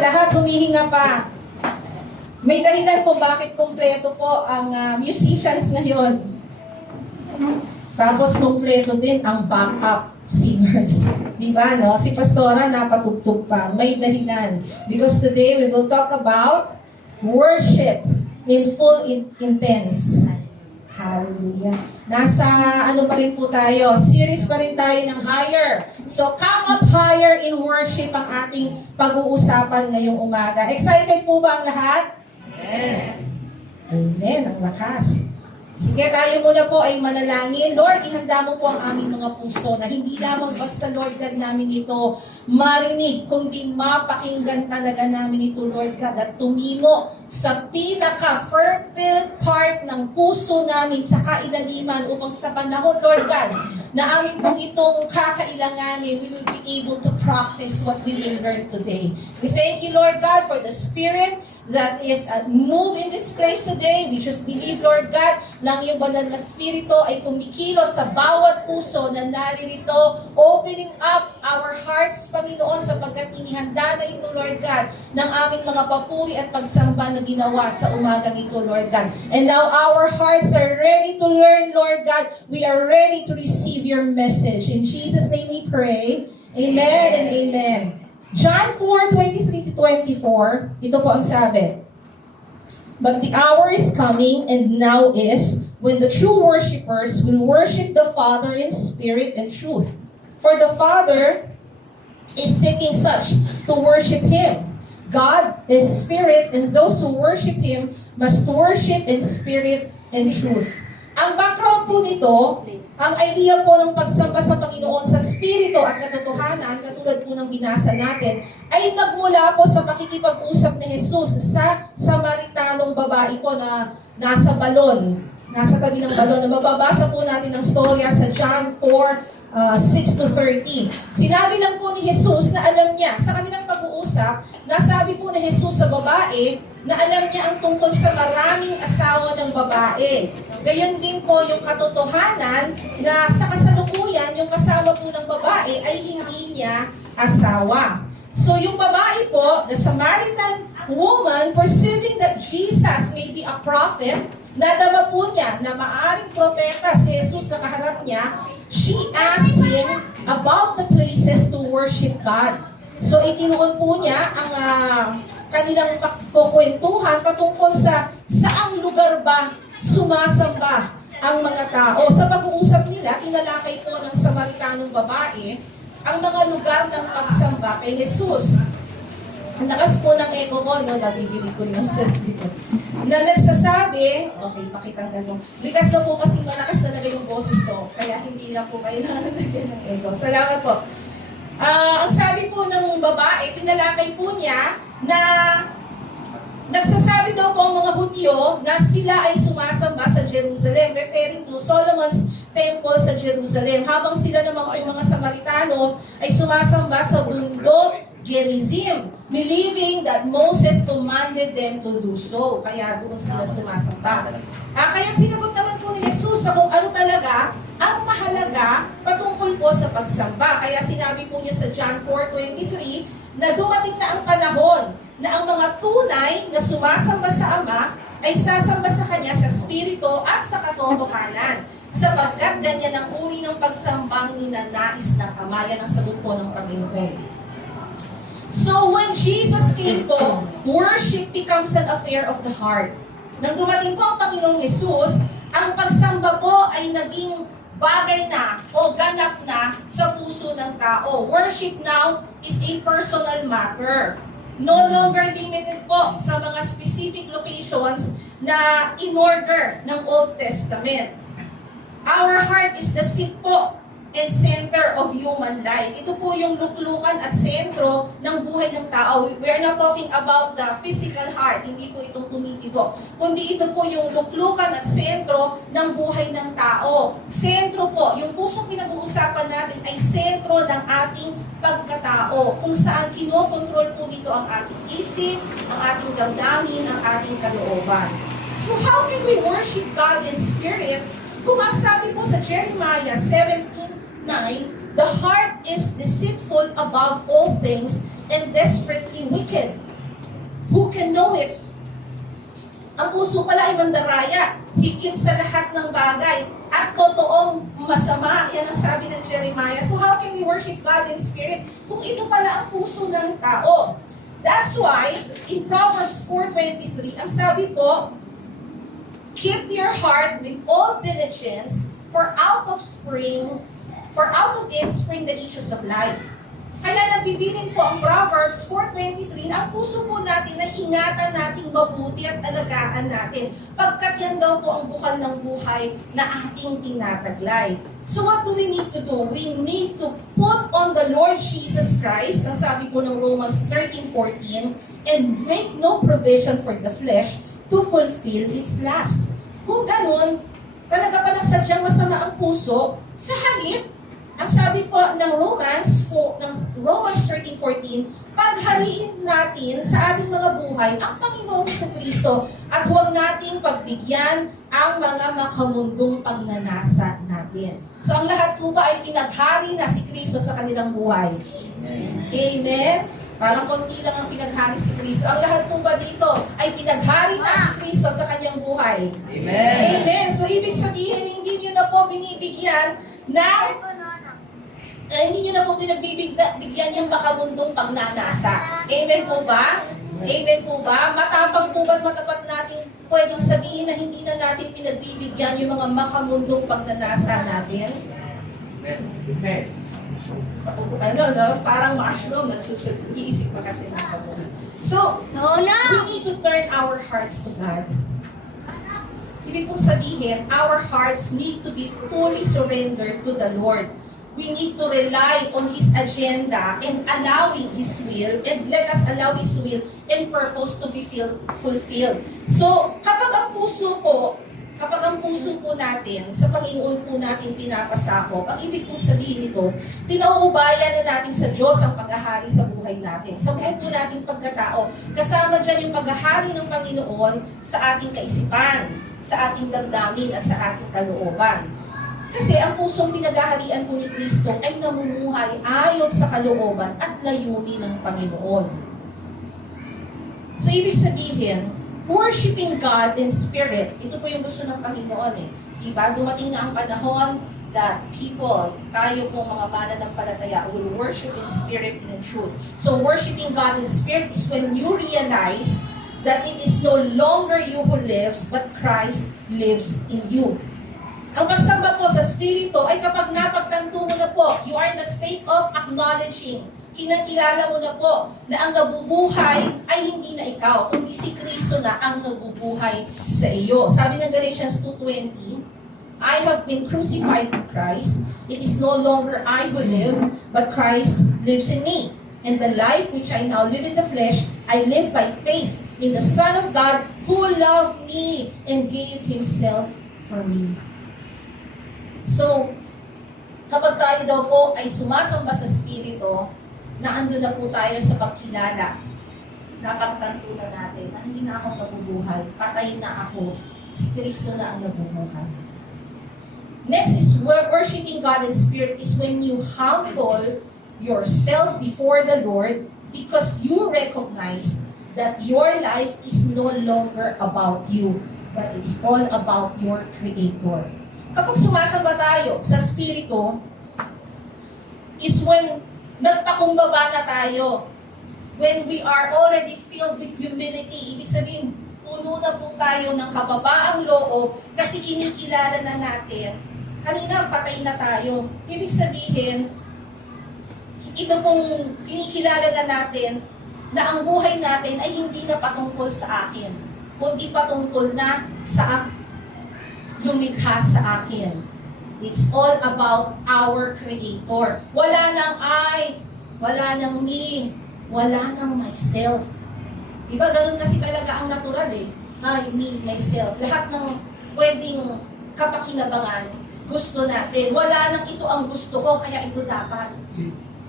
lahat humihinga pa. May dahilan po bakit kumpleto po ang musicians ngayon. Tapos kumpleto din ang backup singers. Di ba, no? Si Pastora napatugtog pa. May dahilan. Because today we will talk about worship in full intense. Hallelujah. Nasa ano pa rin po tayo? Series pa rin tayo ng higher. So come up higher in worship ang ating pag-uusapan ngayong umaga. Excited po ba ang lahat? Yes. Amen. Ang lakas. Sige, tayo muna po ay manalangin. Lord, ihanda mo po ang aming mga puso na hindi lamang basta, Lord God, namin ito marinig, kundi mapakinggan talaga namin ito, Lord God, at tumimo sa pinaka-fertile part ng puso namin sa kailaliman upang sa panahon, Lord God, na amin pong itong kakailanganin, we will be able to practice what we will learn today. We thank you, Lord God, for the Spirit that is move in this place today. We just believe, Lord God, lang yung banal na Espiritu ay kumikilos sa bawat puso na naririto, opening up our hearts, Panginoon, sapagkat inihanda na ito, Lord God, ng aming mga papuri at pagsamba na ginawa sa umagang ito, Lord God. And now our hearts are ready to learn, Lord God. We are ready to receive your message. In Jesus' name we pray. Amen and amen. John 4:23-24, ito po ang sabi. But the hour is coming, and now is, when the true worshipers will worship the Father in spirit and truth. For the Father is seeking such to worship Him. God is spirit, and those who worship Him must worship in spirit and truth. Ang background po dito, ang idea po ng pagsamba sa Panginoon sa Espiritu at katotohanan, katulad po ng binasa natin, ay nagmula po sa pakikipag-usap ni Jesus sa Samaritanong babae po na nasa balon, nasa tabi ng balon. Na mababasa po natin ang storya sa John 4:6-13. Sinabi lang po ni Jesus na alam niya, sa kanilang pag-uusap, nasabi po ni Jesus sa babae na alam niya ang tungkol sa maraming asawa ng babae. Gayon din po yung katotohanan na sa kasalukuyan, yung kasama po ng babae ay hindi niya asawa. So yung babae po, the Samaritan woman, perceiving that Jesus may be a prophet, nadama po niya na maaring propeta si Jesus na kaharap niya, she asked him about the places to worship God. So itinuon po niya ang kanilang kukwentuhan patungkol sa saang lugar ba sumasamba ang mga tao. Sa pag-uusap nila, tinalakay po ng Samaritanong babae ang mga lugar ng pagsamba kay Jesus. Ang lakas po ng echo ko, no? Nadidinig ko rin ang sarili ko. Na nagsasabi, okay, pakitanggal mo. Likas na po kasi malakas talaga yung boses ko, kaya hindi na po kailangan lagyan ng echo. Salamat po. Ang sabi po ng babae, tinalakay po niya na nagsasabi daw po ang mga Hudyo na sila ay sumasamba sa Jerusalem, referring to Solomon's temple sa Jerusalem, habang sila naman po mga Samaritano ay sumasamba sa bundok Gerizim, believing that Moses commanded them to do so. Kaya doon sila sumasamba. Kaya sinagot naman po ni Jesus sa kung ano talaga ang mahalaga patungkol po sa pagsamba. Kaya sinabi po niya sa John 4:23 na dumating na ang panahon na ang mga tunay na sumasamba sa Ama ay sasamba sa Kanya sa Espiritu at sa katotohanan, sapagkat ganyan ang uri ng pagsambang ninanais ng Ama. Yan ang sagot po ng Panginoon. So when Jesus came po, worship becomes an affair of the heart. Nang dumating po ang Panginoong Jesus, ang pagsamba po ay naging bagay na o ganap na sa puso ng tao. Worship now is a personal matter. No longer limited po sa mga specific locations na in-order ng Old Testament. Our heart is the seat po and center of human life. Ito po yung luklukan at sentro ng buhay ng tao. We are not talking about the physical heart, hindi po itong tumitibok. Kundi ito po yung luklukan at sentro ng buhay ng tao. Sentro po, yung pusong pinag-uusapan natin ay sentro ng ating pagkatao, kung saan kinokontrol po dito ang ating isip, ang ating damdamin, ang ating kalooban. So how can we worship God in spirit? Kung ang sabi po sa Jeremiah 17:9, the heart is deceitful above all things and desperately wicked. Who can know it? Ang puso pala ay mandaraya, higit sa lahat ng bagay, at totoong masama. Yan ang sabi ng Jeremiah. So how can we worship God in spirit kung ito pala ang puso ng tao? That's why, in Proverbs 4:23, ang sabi po, keep your heart with all diligence, for out of it spring the issues of life. Kaya nagbibilin po ang Proverbs 4:23 na ang puso po natin ay ingatan nating mabuti at alagaan natin. Pagkat yan daw po ang bukal ng buhay na ating tinataglay. So what do we need to do? We need to put on the Lord Jesus Christ, ang sabi po ng Romans 13:14, and make no provision for the flesh to fulfill its lust. Kung ganun, talaga palang sadyang masama ang puso, sa halip, ang sabi po ng Romans 13:14, paghariin natin sa ating mga buhay ang Panginoong Jesucristo at huwag nating pagbigyan ang mga makamundong pagnanasa natin. So ang lahat po ba ay pinaghari na si Kristo sa kanilang buhay? Amen? Amen? Parang konti lang ang pinaghari si Kristo. Ang lahat po ba dito ay pinaghari na si Kristo sa kanyang buhay? Amen. Amen. So ibig sabihin, hindi nyo na po binibigyan ng hindi nyo na po pinagbibigyan yung makamundong pagnanasa. Amen po ba? Amen po ba? Matapang po ba at matapat natin pwedeng sabihin na hindi na natin pinagbibigyan yung mga makamundong pagnanasa natin? Amen. Ano, no? Parang mushroom, nagsusulit-iisip pa kasi nasa buhay. So, we need to turn our hearts to God. Ibig pong sabihin, our hearts need to be fully surrendered to the Lord. We need to rely on His agenda and allowing His will, and let us allow His will and purpose to be fulfilled. So, kapag ang puso po natin, sa Panginoon po natin pinapasakop, ang ibig pong sabihin nito, pinauubayan na natin sa Diyos ang paghahari sa buhay natin. Sa buong po nating pagkatao, kasama dyan yung paghahari ng Panginoon sa ating kaisipan, sa ating damdamin at sa ating kalooban. Kasi ang pusong pinaghaharian po ni Kristo ay namumuhay ayon sa kalooban at layunin ng Panginoon. So, ibig sabihin, worshiping God in spirit, ito po yung gusto ng Panginoon eh. Diba? Dumating na ang panahon that people, tayo pong mga mananampalataya, will worship in spirit and in truth. So, worshiping God in spirit is when you realize that it is no longer you who lives, but Christ lives in you. Ang pagsamba po sa Espiritu ay kapag napagtanto mo na po, you are in the state of acknowledging, kinakilala mo na po na ang nabubuhay ay hindi na ikaw, kundi si Kristo na ang nabubuhay sa iyo. Sabi ng Galatians 2:20, I have been crucified with Christ. It is no longer I who live, but Christ lives in me. And the life which I now live in the flesh, I live by faith in the Son of God who loved me and gave Himself for me. So, kapag tayo daw po ay sumasamba sa Espiritu, na ando na po tayo sa pagkilala, napagtanto na natin na hindi na ako nabubuhay, patay na ako, si Kristo na ang nabubuhay. Next is worshiping God in Spirit is when you humble yourself before the Lord because you recognize that your life is no longer about you, but it's all about your Creator. Kapag sumasamba tayo sa Espiritu, is when nagpakumbaba na tayo. When we are already filled with humility, ibig sabihin, puno na po tayo ng kababaang loob kasi kinikilala na natin. Kanina, patay na tayo. Ibig sabihin, ito pong kinikilala na natin na ang buhay natin ay hindi na patungkol sa akin, kundi patungkol na sa lumikha sa akin. It's all about our Creator. Wala nang I, wala nang me, wala nang myself. Diba, ganun kasi talaga ang natural eh. I, me, myself. Lahat ng pwedeng kapakinabangan, gusto natin. Wala nang ito ang gusto ko, kaya ito dapat.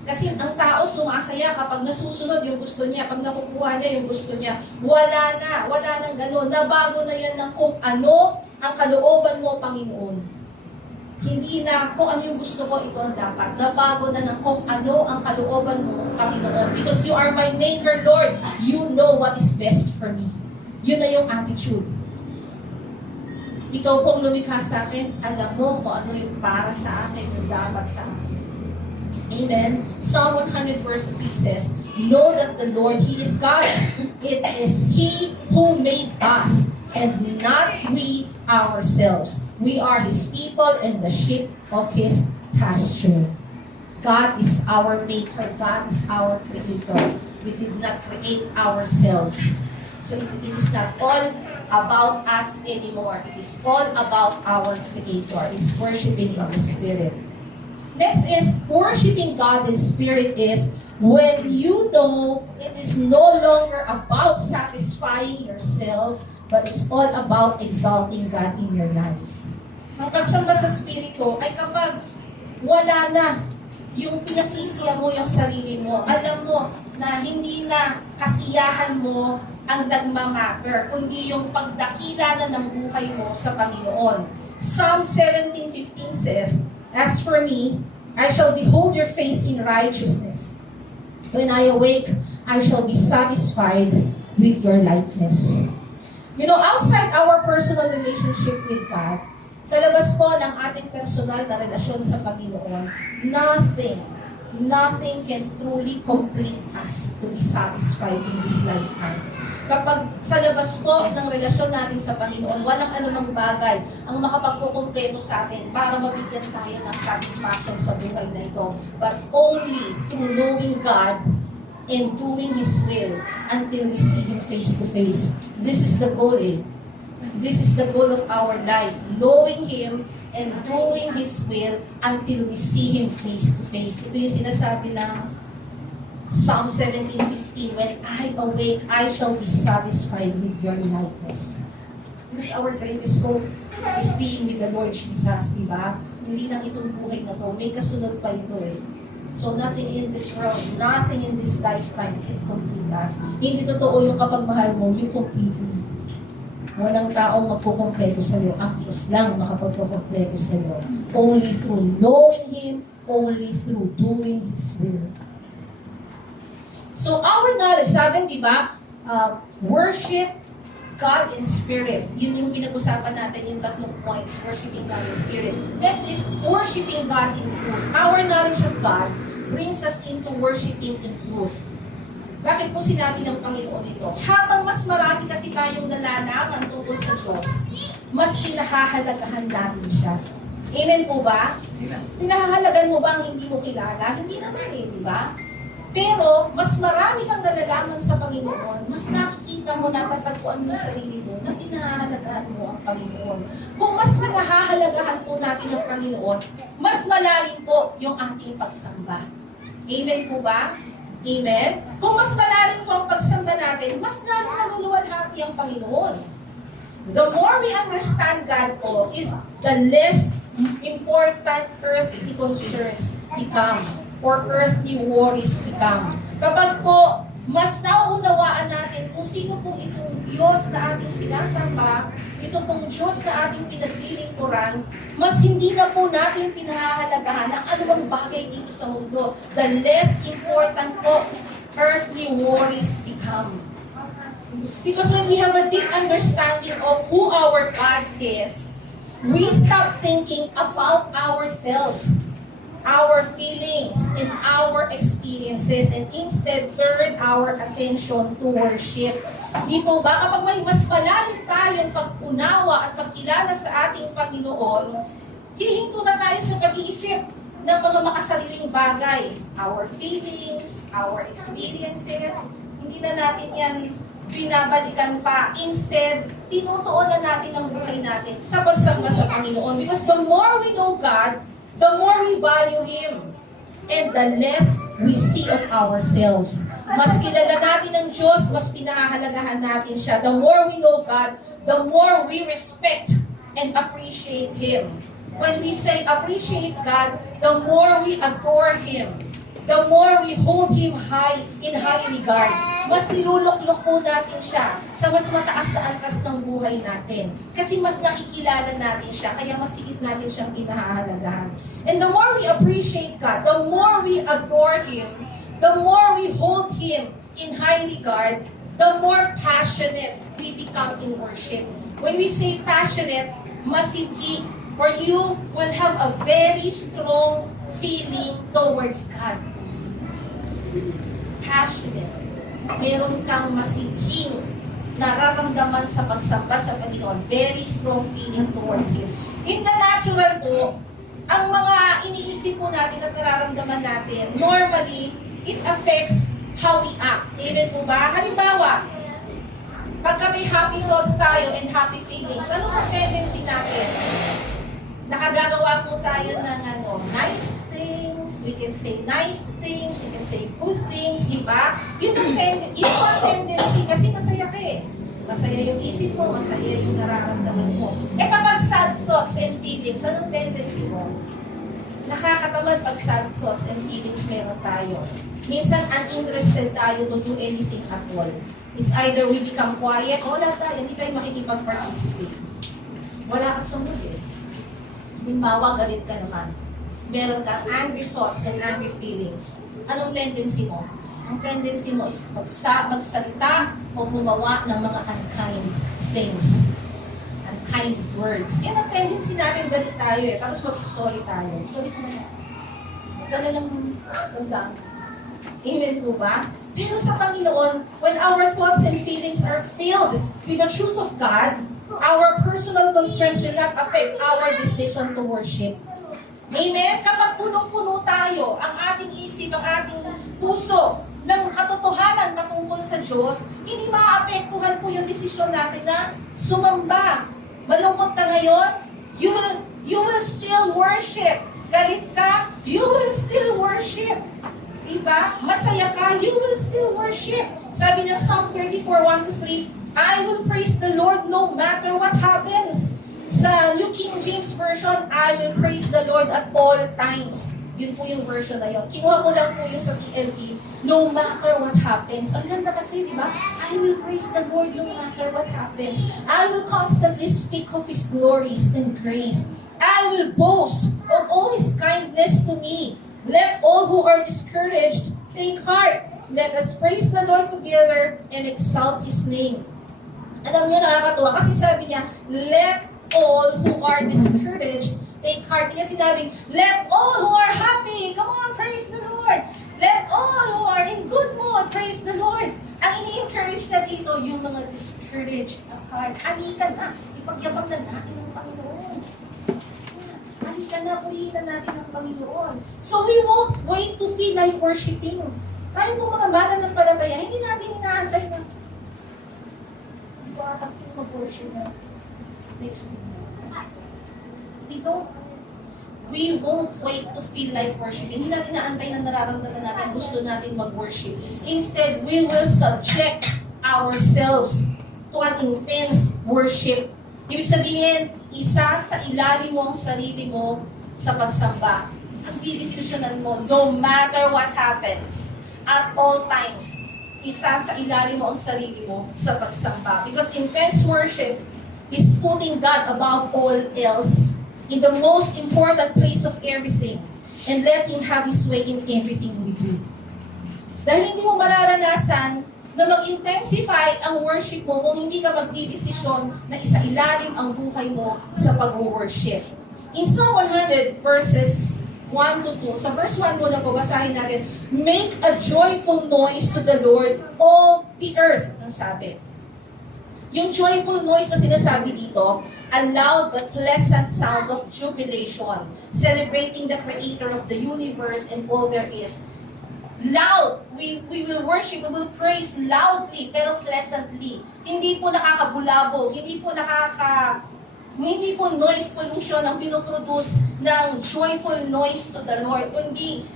Kasi ang tao sumasaya kapag nasusunod yung gusto niya, pag nakukuha niya yung gusto niya. Wala nang gano'n. Nabago na yan ng kung ano ang kalooban mo, Panginoon. Hindi na kung ano yung gusto ko, ito ang dapat. Nabago na ng kung ano ang kalooban mo, Panginoon. Because you are my maker, Lord. You know what is best for me. Yun na yung attitude. Ikaw pong lumikha sa akin, alam mo kung ano yung para sa akin, yung dapat sa akin. Amen. Psalm 100 verse 3 says, know that the Lord, He is God. It is He who made us, and not we ourselves. We are His people and the sheep of His pasture. God is our maker. God is our creator. We did not create ourselves. So it is not all about us anymore. It is all about our creator. It's worshiping of the Spirit. Next is worshiping God in Spirit is when you know it is no longer about satisfying yourself, but it's all about exalting God in your life. Ang pagsamba sa Espiritu ay kapag wala na yung pinasisiya mo yung sarili mo, alam mo na hindi na kasiyahan mo ang nagmamatter, kundi yung pagdakila na ng buhay mo sa Panginoon. Psalm 17:15 says, as for me, I shall behold your face in righteousness. When I awake, I shall be satisfied with your likeness. You know, outside our personal relationship with God, sa labas po ng ating personal na relasyon sa Panginoon, nothing can truly complete us to be satisfied in this lifetime. Kapag sa labas po ng relasyon natin sa Panginoon, walang anumang bagay ang makapagkukumpleto sa atin para mabigyan tayo ng satisfaction sa buhay na ito. But only through knowing God and doing His will until we see Him face to face. This is the goal, This is the goal of our life, knowing Him and doing His will until we see Him face to face. Ito yung sinasabi ng Psalm 17:15, when I awake, I shall be satisfied with your likeness. Because our greatest hope is being with the Lord Jesus, di ba? Hindi lang itong buhay na to, may kasunod pa ito So nothing in this world, nothing in this lifetime can complete us. Hindi totoo yung kapag mahal mo, you complete me. Walang taong magkukumpleto sa iyo. Ang Diyos lang makapagkukumpleto sa iyo. Only through knowing Him, only through doing His will. So our knowledge, sabi di ba, worship God in spirit. Yun yung pinag-usapan natin yung tatlong points, worshiping God in spirit. Next is worshiping God in truth. Our knowledge of God brings us into worshiping in truth. Bakit po sinabi ng Panginoon ito? Habang mas marami kasi tayong nalalaman tungkol sa Diyos, mas pinahahalagahan natin siya. Amen po ba? Pinahahalagan mo ba ang hindi mo kilala? Hindi naman di ba? Pero, mas marami kang nalalaman sa Panginoon, mas nakikita mo, natatagpuan mo sarili mo, na pinahahalagahan mo ang Panginoon. Kung mas pinahahalagahan po natin ang Panginoon, mas malalim po yung ating pagsamba. Amen po ba? Amen? Kung mas malalim po ang pagsamba natin, mas namin naluluwalhati ang Panginoon. The more we understand God po, is the less important earthly concerns become, or earthly worries become. Kapag po, mas nauunawaan natin kung sino pong itong Diyos na ating sinasamba, ito pong Diyos na ating pinaglilingkuran, mas hindi na po natin pinahahalagahan ang anumang bagay dito sa mundo. The less important po, earthly worries become. Because when we have a deep understanding of who our God is, we stop thinking about ourselves, our feelings, and our experiences, and instead turn our attention to worship. Di po ba, kapag may mas malalim tayong pag-unawa at pagkilala sa ating Panginoon, hihinto na tayo sa pag-iisip ng mga makasariling bagay. Our feelings, our experiences, hindi na natin yan binabalikan pa. Instead, tinutuon na natin ang buhay natin sa pagsamba sa Panginoon. Because the more we know God, the more we value Him, and the less we see of ourselves. Mas kilala natin ang Diyos, mas pinahahalagahan natin siya. The more we know God, the more we respect and appreciate Him. When we say appreciate God, the more we adore Him. the more we hold Him in high regard. Mas niluluklok po natin siya sa mas mataas na antas ng buhay natin. Kasi mas nakikilala natin siya, kaya mas higit natin siyang inahahalagahan. And the more we appreciate God, the more we adore Him, the more we hold Him in high regard, the more passionate we become in worship. When we say passionate, mas hindi, or you will have a very strong feeling towards God. Passionate. Meron kang masidhing nararamdaman sa pagsamba sa Panginoon. Very strong feeling towards Him. In the natural po, ang mga iniisip po natin at nararamdaman natin, normally, it affects how we act. Amen po ba? Halimbawa, pagka may happy thoughts tayo and happy feelings, ano ang tendency natin? Nakagagawa po tayo ng nice things, we can say nice things, we can say good things, di ba? Yun ang tendency kasi masaya ka eh. Masaya yung isip mo, masaya yung nararamdaman mo. Eh kapag sad thoughts and feelings, anong tendency mo? Nakakatamad pag sad thoughts and feelings meron tayo. Minsan uninterested tayo to do anything at all. It's either we become quiet, o wala tayo, hindi tayo makikipag-participate. Wala ka sumunod eh. Halimbawa, galit ka naman. Meron kang angry thoughts and angry feelings. Anong tendency mo? Ang tendency mo is magsalita o gumawa ng mga unkind things. Unkind words. Yan ang tendency natin, galit tayo eh. Tapos magsasorry tayo. Sorry ko na. Magdala lang lang. Amen po ba? Pero sa Panginoon, when our thoughts and feelings are filled with the truth of God, our personal concerns will not affect our decision to worship. Amen? Kapag punong-puno tayo, ang ating isip, ang ating puso, ng katotohanan patungkol sa Diyos, hindi maaapektuhan po yung desisyon natin na sumamba. Malungkot ka ngayon, you will still worship. Galit ka, you will still worship. Diba? Masaya ka, you will still worship. Sabi ng Psalm 34:1-3, I will praise the Lord no matter what happens. Sa New King James Version, I will praise the Lord at all times. Yun po yung version na yun. Kinuha ko lang po yung sa TLB, no matter what happens. Ang ganda kasi, di ba? I will praise the Lord no matter what happens. I will constantly speak of His glories and grace. I will boast of all His kindness to me. Let all who are discouraged take heart. Let us praise the Lord together and exalt His name. Alam niyo, nakakatuwa kasi sabi niya, let all who are discouraged take heart. Hindi niya sinabing, let all who are happy, come on, praise the Lord. Let all who are in good mood, praise the Lord. Ang ini-encourage na dito, yung mga discouraged at heart. Halika na, ipagyabang na natin ang Panginoon. Halika na, purihin na natin ang Panginoon. So we won't wait to feel like worshiping. Tayo po mga mananampalataya, hindi natin inaantay na feel mag-worship na next week. We won't wait to feel like worshiping. Hindi natin naantay na nararamdaman natin, gusto natin mag-worship. Instead, we will subject ourselves to an intense worship. Ibig sabihin, isa sa ilalim mo ang sarili mo sa pagsamba. Ang didesisyonan mo, no matter what happens, at all times, isa sa ilalim mo ang sarili mo sa pagsamba. Because intense worship is putting God above all else in the most important place of everything and let Him have His way in everything we do. Dahil hindi mo mararanasan na mag-intensify ang worship mo kung hindi ka magdidesisyon na isailalim ang buhay mo sa pag-worship. In Psalm 100 verses 1-2, sa verse 1 muna babasahin natin, make a joyful noise to the Lord, all the earth, ang sabi. Yung joyful noise na sinasabi dito, a loud but pleasant sound of jubilation, celebrating the Creator of the universe and all there is. Loud, we will worship, we will praise loudly, pero pleasantly. Hindi po nakakabulabog, hindi po noise pollution ang pinoproduce ng joyful noise to the Lord, kundi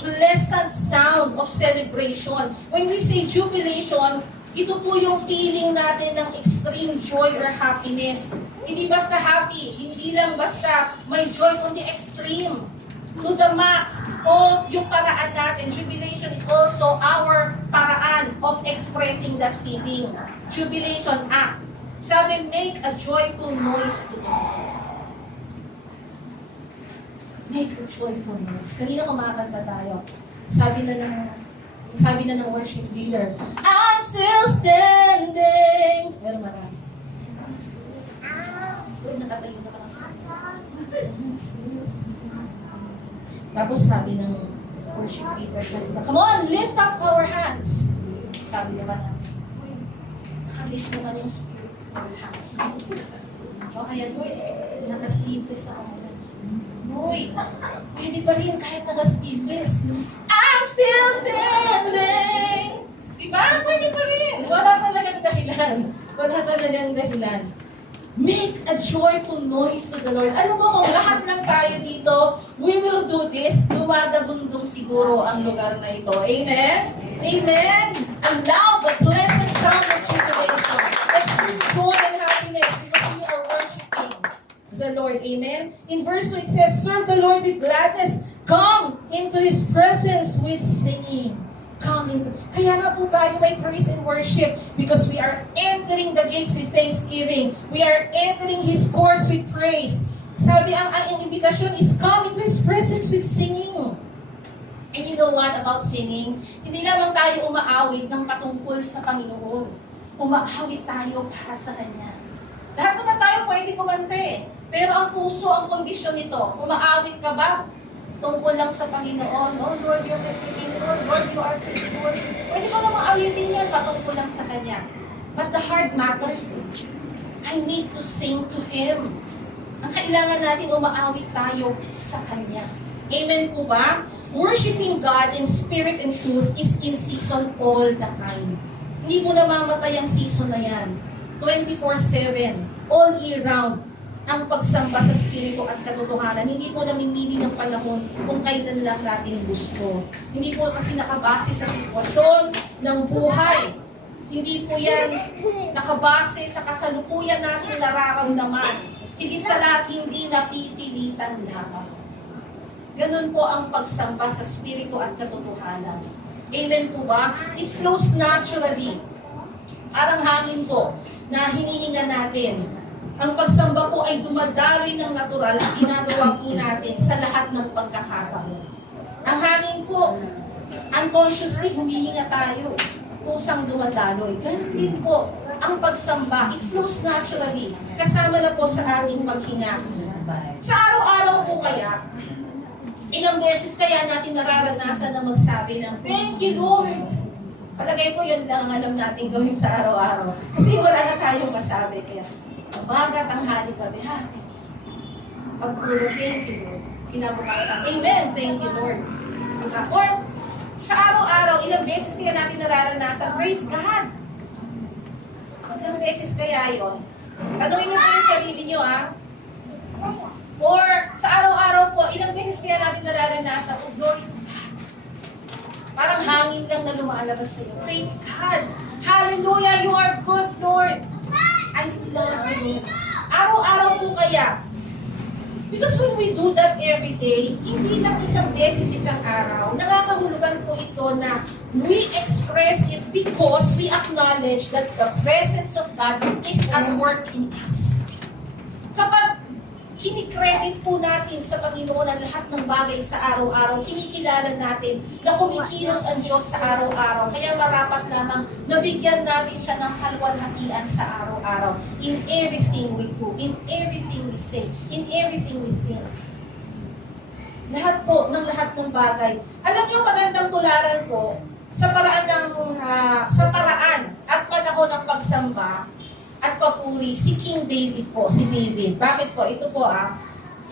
pleasant sound of celebration. When we say jubilation, ito po yung feeling natin ng extreme joy or happiness. Hindi basta happy, hindi lang basta may joy, kundi extreme. to the max. O yung paraan natin, jubilation is also our paraan of expressing that feeling. Jubilation act. Sabi, make a joyful noise to the Lord. Make a joyful noise. Kanina kumakanta tayo. Sabi na ng worship leader, I'm still standing. Pero marami. Nakatayo na ka ng Tapos sabi ng worship leader, come on, lift up our hands. Sabi naman na, nakalift naman yung spirit of our hands. O kaya, nakasleeveless ako. Uy, pwede pa rin kahit naka-sleeveless. I'm still standing. Diba? Pwede pa rin. Wala talagang dahilan. Wala talagang dahilan. Make a joyful noise to the Lord. Alam mo, kung lahat lang tayo dito, we will do this, dumadagundong siguro ang lugar na ito. Amen? Amen? Allow the pleasant sound of jubilation. Extreme joy and happiness because we are worshiping the Lord. Amen? In verse 2 it says, serve the Lord with gladness. Come into His presence with singing. Come into. Kaya nga po tayo may praise and worship because we are entering the gates with thanksgiving. We are entering His courts with praise. Sabi ang invitation is come into His presence with singing. And you know what about singing? Hindi lamang tayo umaawit ng patungkol sa Panginoon. Umaawit tayo para sa Kanya. Lahat naman tayo pwede kumante. Pero ang puso, ang kondisyon nito, umaawit ka ba? Tungkol lang sa Panginoon. Oh Lord, you're my Creator. Lord, you are faithful. Pwede ko namang awitin yan patungkol lang sa Kanya. But the heart matters. I need to sing to Him. Ang kailangan natin umaawit tayo sa Kanya. Amen po ba? Worshiping God in spirit and truth is in season all the time. Hindi po namamatay ang season na yan. 24/7, all year round. Ang pagsamba sa spirito at katotohanan, hindi po namimili ng panahon kung kailan lang natin gusto. Hindi po kasi nakabase sa sitwasyon ng buhay. Hindi po yan nakabase sa kasalukuyan nating nararamdaman. Higit sa lahat, hindi napipilitan lamang. Ganun po ang pagsamba sa spirito at katotohanan. Amen po ba? It flows naturally. Parang hangin po na hinihinga natin. Ang pagsamba po ay dumadaloy ng natural at ginagawa po natin sa lahat ng pagkakataon. Ang hangin po, unconsciously humihinga tayo. Pusang dumadaloy. Ganun din po ang pagsamba. It flows naturally. Kasama na po sa ating paghinga. Sa araw-araw po kaya, ilang beses kaya natin nararanasan na magsabi ng, thank you Lord. Palagay ko yun lang ang alam natin gawin sa araw-araw. Kasi wala na tayong masabi. Kaya, umaga, tanghali, gabi, thank you. Pagpuro, thank you, Lord. Kinabukasan, amen, thank you, Lord. Or, sa araw-araw, ilang beses kaya natin nararanasan, praise God. Ilang beses kaya yun? Tanungin mo po yung sarili nyo, Or, sa araw-araw po, ilang beses kaya natin nararanasan, oh, glory to God. Parang hangin lang na lumalabas sa'yo. Praise God. Hallelujah, you are good, Lord. I love you. Araw-araw po kaya. Because when we do that every day, hindi lang isang beses, isang araw, nakakahulugan po ito na we express it because we acknowledge that the presence of God is at work in us. Kapag kinikredit po natin sa Panginoon ang lahat ng bagay sa araw-araw, kinikilala natin na kumikilos ang Diyos sa araw-araw. Kaya marapat lamang nabigyan natin siya ng kalwalhatian sa araw-araw. In everything we do, in everything we say, in everything we think. Lahat po, ng lahat ng bagay. Alam niyo, magandang tularan po, sa paraan at panahon ng pagsamba, at papuri, si King David po, si David. Bakit po? Ito po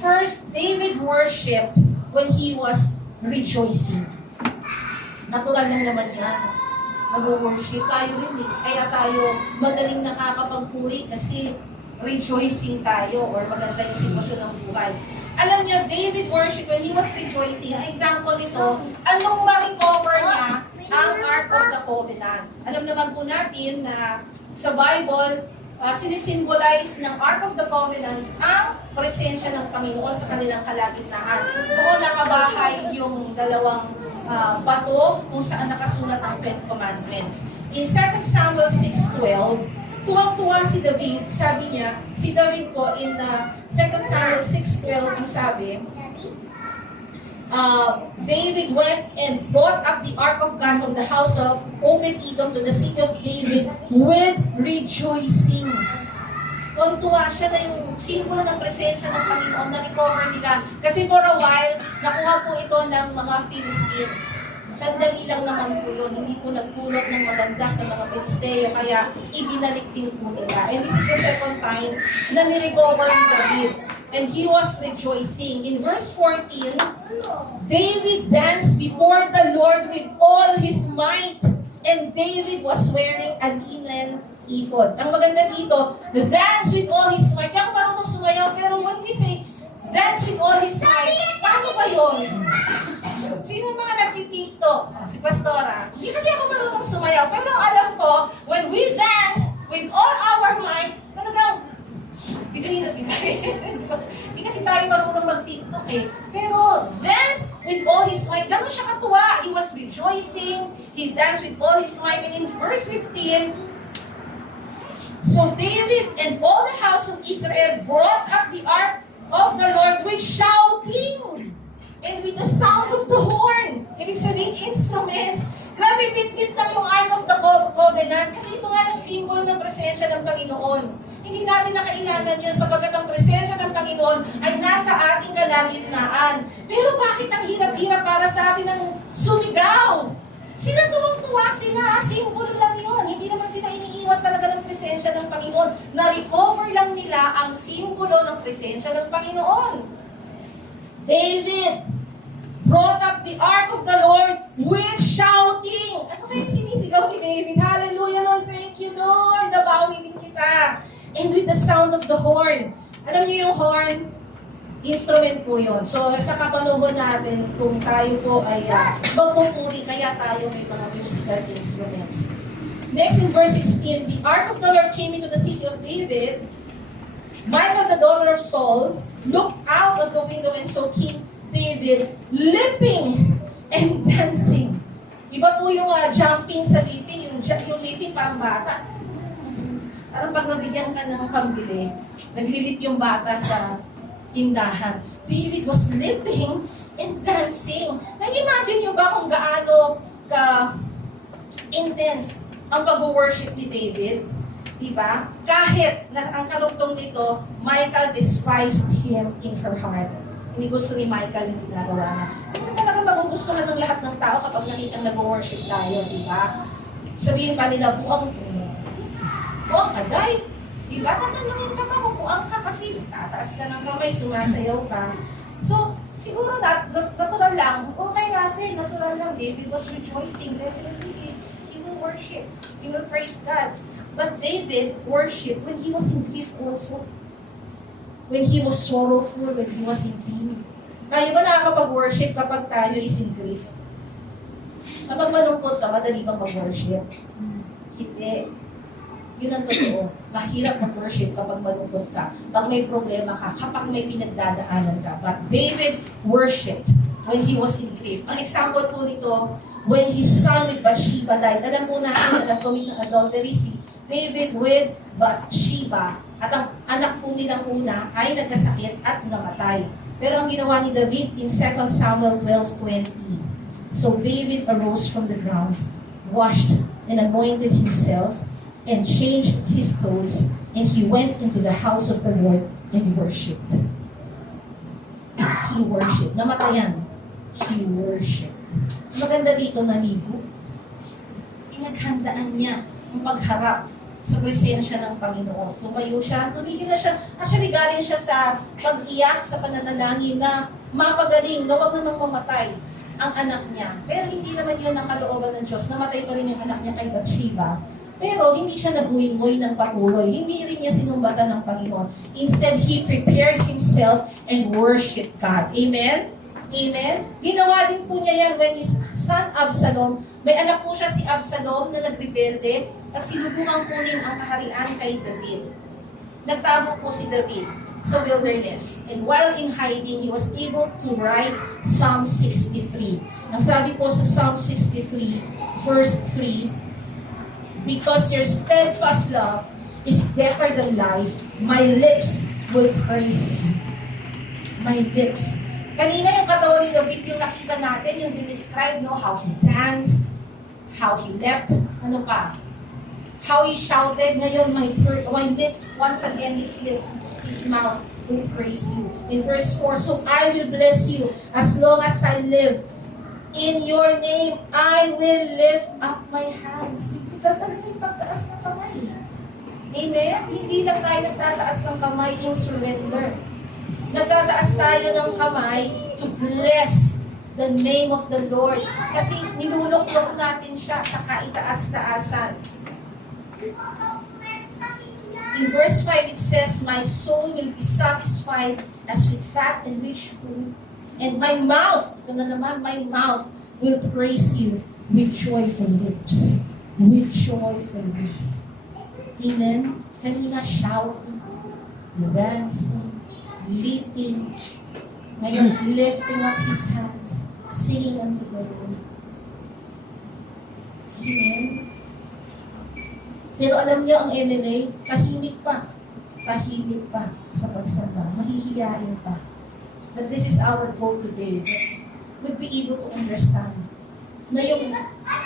First, David worshipped when he was rejoicing. Natural lang naman yan. Nag-worship tayo rin Kaya tayo madaling nakakapagpuri kasi rejoicing tayo or maganda yung sitwasyon ng buhay. Alam niyo, David worshipped when he was rejoicing. Ang example nito, anong ma-recover niya ang Ark of the Covenant. Alam naman po natin na sa Bible, sinisimbolize ng Ark of the Covenant ang presensya ng Panginoon sa kanilang kalagitnaan. Doon nakabahay yung dalawang bato kung saan nakasulat ang Ten Commandments. In 2 Samuel 6:12, tuwang-tuwa si David, sabi niya, si David po in 2 Samuel 6:12, ang sabi, David went and brought up the ark of God from the house of Obed-Edom to the city of David with rejoicing. Tuwang-tuwa siya na yung simbolo ng presensya ng Panginoon na recover nila. Kasi for a while, nakuha po ito ng mga Philistines. Sandali lang naman po yun. Hindi po nagtulot ng maganda sa mga Filisteo, kaya ibinalik din po nila. And this is the second time na ni-recover ni David. And he was rejoicing. In verse 14, David danced before the Lord with all his might. And David was wearing a linen ephod. Ang maganda dito, the dance with all his might. Kaya ako marunong sumayaw, pero when we say, dance with all his might, paano ba yun? Sino yung mga nagtitiktok? Si Pastora. Hindi kasi ako marunong sumayaw, pero alam ko, when we dance with all our might, talagang, bigay na bigay. Hindi kasi tayo marunong mag-tiktok eh. Pero, dance with all his might. Ganun siya katuwa. He was rejoicing. He danced with all his might. And in verse 15, so David and all the house of Israel brought up the ark of the Lord with shouting and with the sound of the horn. Ibig sabihin, instruments. Grabe, bit-bit lang yung Ark of the Covenant kasi ito nga yung simbolo ng presensya ng Panginoon. Hindi natin na kailangan yun sapagkat ang presensya ng Panginoon ay nasa ating kalagitnaan. Pero bakit ang hirap-hirap para sa atin ng sumigaw? Sila tuwang-tuwa sila, simbolo lang yun. Hindi naman sila iniiwan talaga ng presensya ng Panginoon. Na-recover lang nila ang simbolo ng presensya ng Panginoon. David brought up the ark of the Lord with shouting. Ano kaya sinisigaw ni David? Hallelujah, Lord. Thank you, Lord. Nabawi din kita. And with the sound of the horn. Alam niyo yung horn? Instrument po yun. So, sa kapanuhon natin, kung tayo po ay magpupuri, kaya tayo may mga musical instruments. Next, in verse 16, the ark of the Lord came into the city of David. Michal, the daughter of Saul, looked out of the window and saw King David leaping and dancing. Iba po yung jumping sa leaping, yung leaping parang bata. Parang pag nabigyan ka ng pambili, naglilip yung bata sa tindahan. David was leaping and dancing. Nag-imagine nyo ba kung gaano ka-intense ang pag-worship ni David? Diba? Kahit na ang karugtong nito, Michal despised him in her heart. Hindi gusto ni Michal yung ginagawa na. Hindi talaga magugustuhan ng lahat ng tao kapag nakitang nag-worship tayo, diba? Sabihin pa nila, buang kagay. Diba? Tatanungin ka pa kung buang ka kasi tataas ka ng kamay, sumasayaw ka. So, siguro natural lang. Okay natin, natural lang. David was rejoicing. Definitely, he will worship. He will praise God. But David worshiped when he was in grief also. When he was sorrowful, when he was in pain. Tayo ba nakakapag-worship kapag tayo is in grief? Kapag malungkot ka, madali bang mag-worship? Hindi. Yun ang totoo. Mahirap mag-worship kapag malungkot ka. Pag may problema ka, kapag may pinagdadaanan ka. But David worshipped when he was in grief. Ang example po nito, when his son with Bathsheba died. Alam po natin na nag-commit ng adultery si David with Bathsheba. At ang anak po nilang una ay nagkasakit at namatay. Pero ang ginawa ni David in 2 Samuel 12:20. So David arose from the ground, washed and anointed himself, and changed his clothes, and he went into the house of the Lord and worshipped. He worshipped. Namatayan. He worshipped. Maganda dito, naligo. Pinaghandaan niya ang pagharap sa presensya ng Panginoon. Tumayo siya, tumigil na siya. Actually, galing siya sa pag-iyak, sa pananalangin na mapagaling, na wag namang mamatay ang anak niya. Pero hindi naman yun ang kalooban ng Diyos. Namatay pa rin yung anak niya kay Bathsheba. Pero hindi siya nag-nguy-nguy ng patuloy. Hindi rin niya sinumbatan ng Panginoon. Instead, he prepared himself and worshiped God. Amen? Amen? Ginawa din po niya yan when his son Absalom, may anak po siya si Absalom na nagrebelde at sinubukang kunin ang kaharian kay David. Nagtago po si David. sa wilderness. And while in hiding, he was able to write Psalm 63. Ang sabi po sa Psalm 63, verse 3, because your steadfast love is better than life, my lips will praise you. My lips. Kanina yung katawan ni David, yung nakita natin, yung describe, no? How he danced, how he leapt, ano pa? How he shouted. Ngayon, my lips, once again, his lips, his mouth will praise you. In verse 4, so I will bless you as long as I live. In your name, I will lift up my hands. Bibigyan talaga yung pagtaas ng kamay. Amen? Hindi lang tayo nagtataas ng kamay in surrender. Nagtataas tayo ng kamay to bless the name of the Lord. Kasi nilulok-lok natin siya sa kaitaas-taasan. In verse 5, it says, my soul will be satisfied as with fat and rich food. And my mouth, ito na naman, my mouth will praise you with joyful lips. With joyful lips. Amen? Kanina, shouting, dancing, leaping, ngayon lifting up his hands, singing unto the Lord. Amen? Pero alam niyo, ang NLA, tahimik pa sa pagsamba, mahihiyain pa. That this is our goal today, that we'd be able to understand na yung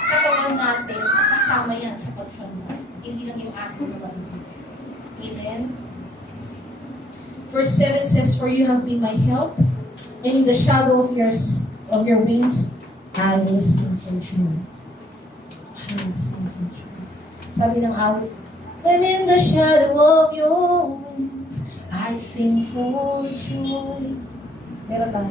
katawan natin, kasama yan sa pagsamba. Hindi lang yung ating naman. Amen? Verse 7 says, for you have been my help, and in the shadow of your wings, I will sing for joy. I will sing for joy. Sabi ng awit, and in the shadow of your wings, I sing for joy. Pero tayo,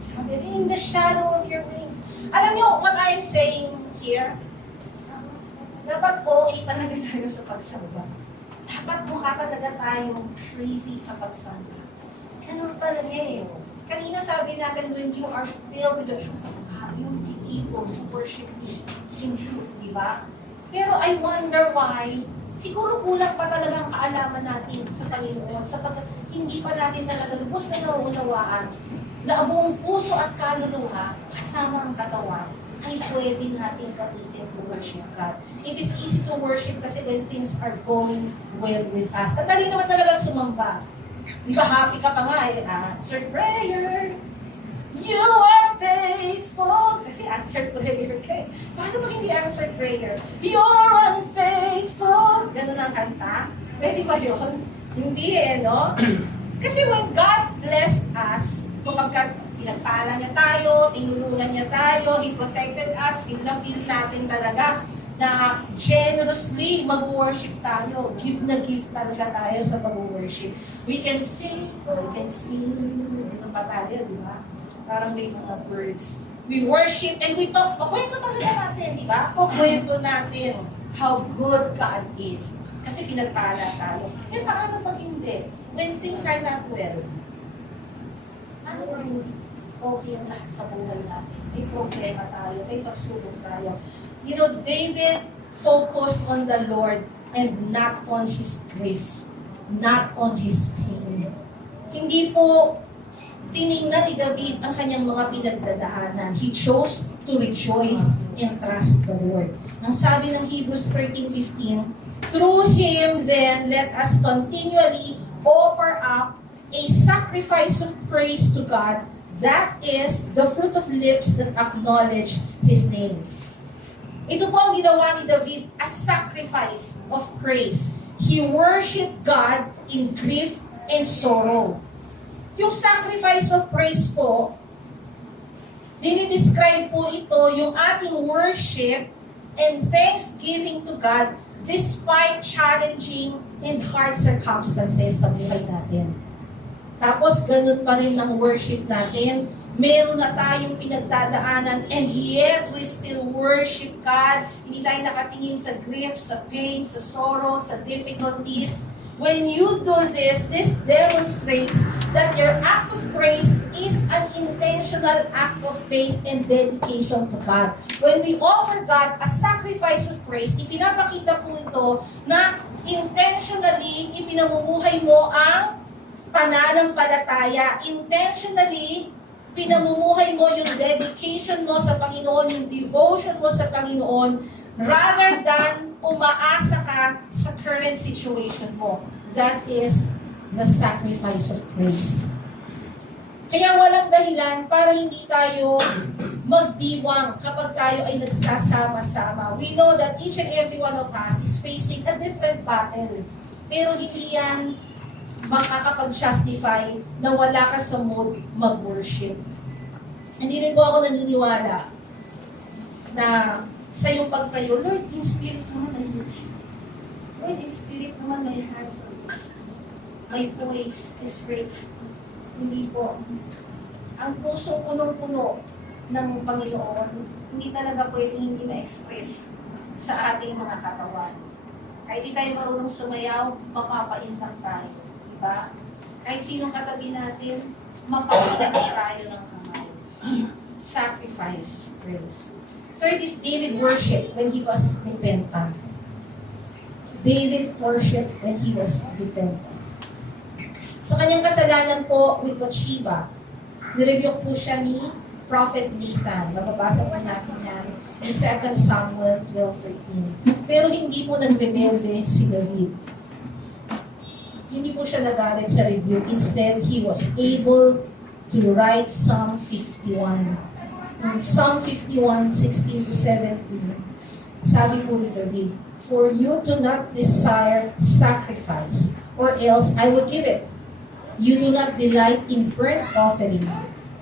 sabi, in the shadow of your wings. Alam niyo what I'm saying here? Dapat okay talaga tayo sa pagsamba. Dapat mukha talaga tayong crazy sa pagsamba. Ganun talaga eh. Kanina sabi natin, when you are filled with the truth of God, you'll be able to worship Him in truth, di ba? Pero I wonder why, siguro kulang pa talaga ang kaalaman natin sa Panginoon, sapagkat hindi pa natin talaga lubos na nauunawaan na ang buong puso at kaluluwa, kasama ang katawan, ay pwede natin gamitin to worship God. It is easy to worship kasi when things are going well with us. At dali naman talaga sumamba. Di ba happy ka pa nga, answered prayer. You are faithful. Kasi answered prayer ka eh. Paano pag hindi answered prayer? You're unfaithful. Ganun ang kanta. Pwede ba yun? Hindi eh, no? Kasi when God blessed us, kapag pinagpala niya tayo, tinulungan niya tayo, He protected us, feel natin talaga na generously mag-worship tayo. Give na give talaga tayo sa pag-worship. We can sing, ano pa tayo, di ba? Parang may mga words. We worship and we talk. Kukwento talaga natin, di ba? Kukwento natin how good God is. Kasi pinagpala tayo. Eh, paano pag hindi? When things are not well, ano ba hindi okay ang lahat sa buhay natin? May problema tayo, may pagsubok tayo. You know, David focused on the Lord and not on his grief, not on his pain. Hindi po tiningnan ni David ang kanyang mga pinagdadaanan. He chose to rejoice and trust the Lord. Ang sabi ng Hebrews 13:15, through Him then let us continually offer up a sacrifice of praise to God, that is the fruit of lips that acknowledge His name. Ito po ang ginawa ni David, a sacrifice of praise. He worshiped God in grief and sorrow. Yung sacrifice of praise po, dinidescribe po ito yung ating worship and thanksgiving to God despite challenging and hard circumstances sa buhay natin. Tapos, ganun pa rin ang worship natin. Meron na tayong pinagdadaanan and yet we still worship God. Hindi tayo nakatingin sa grief, sa pain, sa sorrow, sa difficulties. When you do this demonstrates that your act of praise is an intentional personal act of faith and dedication to God. When we offer God a sacrifice of praise, ipinapakita po ito na intentionally ipinamumuhay mo ang pananampalataya. Intentionally, pinamumuhay mo yung dedication mo sa Panginoon, yung devotion mo sa Panginoon, rather than umaasa ka sa current situation mo. That is the sacrifice of praise. Kaya walang dahilan para hindi tayo magdiwang kapag tayo ay nagsasama-sama. We know that each and every one of us is facing a different battle. Pero hindi yan makakapag-justify na wala ka sa mood mag-worship. Hindi rin po ako naniniwala na sa iyong pagtayo, Lord, in spirit naman I worship. Lord, in spirit naman my hands are raised. My voice is raised. Hindi po. Ang puso punong-puno ng Panginoon, hindi talaga pwedeng hindi ma-express sa ating mga katawan. Kahit di tayo marunong sumayaw, mapapain lang tayo. Diba? Kahit sinong katabi natin, mapapain tayo ng kamay. Sacrifice of praise. Third is David worshiped when he was repentant. David worshiped when he was repentant. Sa kanyang kasalanan po with Bathsheba, nirebuke po siya ni Prophet Nathan. Mababasa po natin yan in 2 Samuel 12:13. Pero hindi po nagrebelde si David. Hindi po siya nagalit sa rebuke. Instead, he was able to write Psalm 51. In Psalm 51, 16-17, sabi po ni David, "For you do not desire sacrifice, or else I would give it. You do not delight in burnt offering."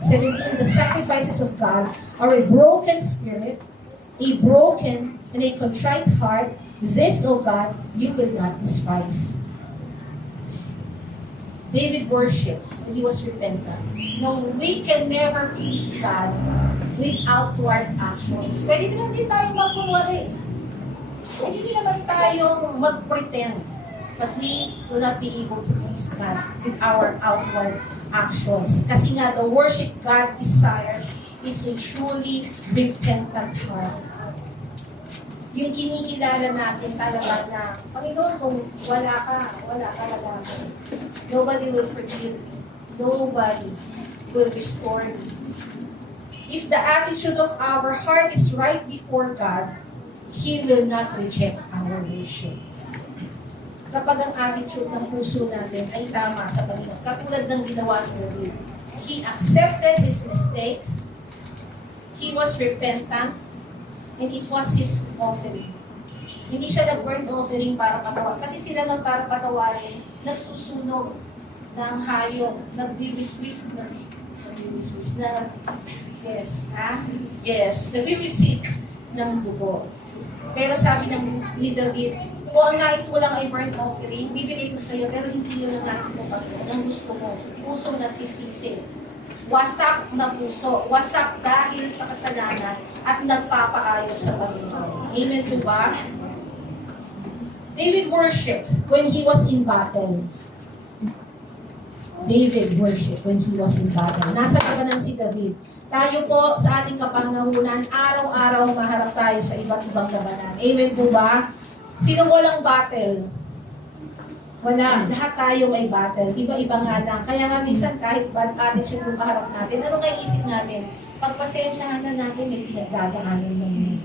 17, the sacrifices of God are a broken spirit, a broken and a contrite heart. This, O God, you will not despise. David worshiped when he was repentant. No, we can never please God with outward actions. Pwede naman din tayong magkunwari. Pwede din naman tayong mag-pretend. But we will not be able to please God with our outward actions. Kasi nga, the worship God desires is a truly repentant heart. Yung kinikilala natin talaga na, Panginoon, kung wala ka talaga. Nobody will forgive me. Nobody will restore me. If the attitude of our heart is right before God, He will not reject our worship. Kapag ang attitude ng puso natin ay tama sa Panginoon, katulad ng ginawa ni David, he accepted his mistakes, he was repentant, and it was his offering. Hindi siya nag-burnt offering para patawarin. Kasi sila nang para patawarin, nagsusunog ng hayop, nagbiwiswis na, nagbiwisik ng dugo. Pero sabi ni David, kung ang nais mo lang ay burnt offering, bibigay ko sa iyo, pero hindi yun ang nais mo, Panginoon. Ang gusto mo, pusong nagsisisi. Wasak na puso, wasak dahil sa kasalanan, at nagpapaayos sa Panginoon. Amen po ba? David worshipped when he was in battle. David worshipped when he was in battle. Nasa labanan si David. Tayo po sa ating kapanahunan, araw-araw maharap tayo sa iba't ibang labanan. Amen po ba? Sinong walang battle? Wala. Lahat tayo may battle. Iba-iba nga lang. Kaya nga minsan kahit bad attitude yung kaharap natin, ano nga isip natin? Pagpasensyahan na natin, may pinagdadaanan naman.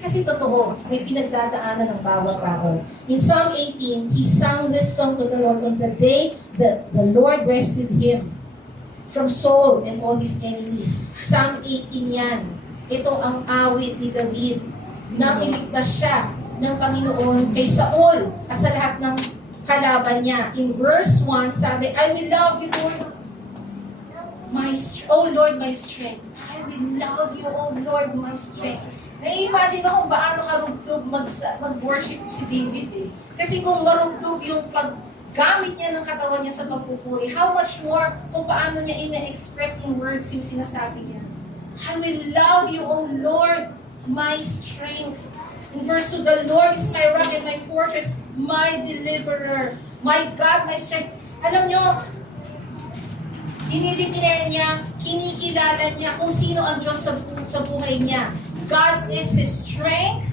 Kasi totoo, may pinagdadaanan ng bawat tao. In Psalm 18, he sang this song to the Lord on the day that the Lord rescued him from Saul and all his enemies. Psalm 18 yan. Ito ang awit ni David na iligtas siya ng Panginoon kay Saul at sa lahat ng kalaban niya. In verse 1, sabi, I will love you, Lord. Oh Lord, my strength. I will love you, oh Lord, my strength. Nai-imagine mo kung paano karugtog mag-worship si David eh. Kasi kung marugtog yung paggamit niya ng katawan niya sa pagpupuri, how much more kung paano niya ina-express in words yung sinasabi niya. I will love you, oh Lord, my strength. In verse 2, the Lord is my rock and my fortress, my deliverer, my God, my strength. Alam nyo, Dinideclare niya, kinikilala niya kung sino ang Diyos sa buhay niya. God is His strength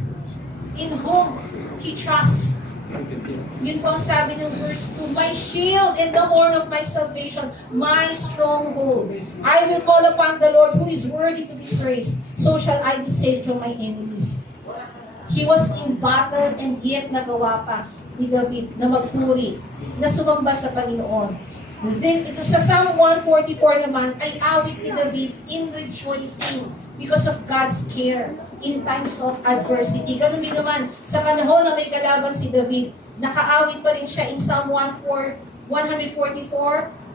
in whom He trusts. Yun po ang sabi ng verse 2, my shield and the horn of my salvation, my stronghold. I will call upon the Lord who is worthy to be praised. So shall I be saved from my enemies. He was in battle and yet nagawa pa ni David na magpuri, na sumamba sa Panginoon. Sa Psalm 144 naman ay awit ni David in rejoicing because of God's care in times of adversity. Ganun din naman, sa panahon na may kalaban si David, nakaawit pa rin siya in Psalm 144,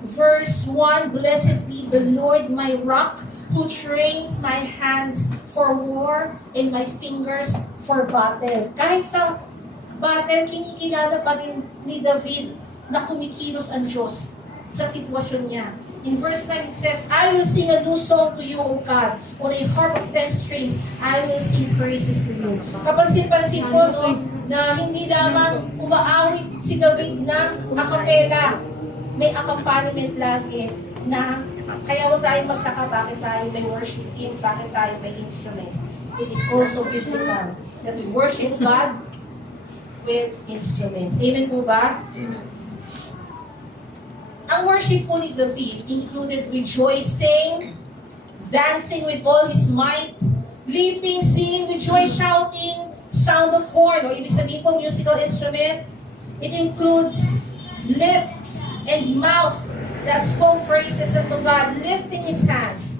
verse 1, Blessed be the Lord my rock, who trains my hands for war and my fingers for battle. Kahit sa battle, kinikilala pa rin ni David na kumikilos ang Diyos sa sitwasyon niya. In verse 9 it says, I will sing a new song to you, O God. On a harp of 10 strings, I will sing praises to you. Kapansin-pansin po, no, na hindi lamang umaawit si David na acapella. May accompaniment lagi na kaya huwag tayong magtaka bakit tayo may worship teams, bakit tayo may instruments. It is also biblical that we worship God with instruments. Amen po ba? Amen. Ang worship po ni David included rejoicing, dancing with all his might, leaping, singing with joy, shouting, sound of horn, o ibig sabihin po musical instrument. It includes lips and mouth that spoke praises unto God, lifting his hands.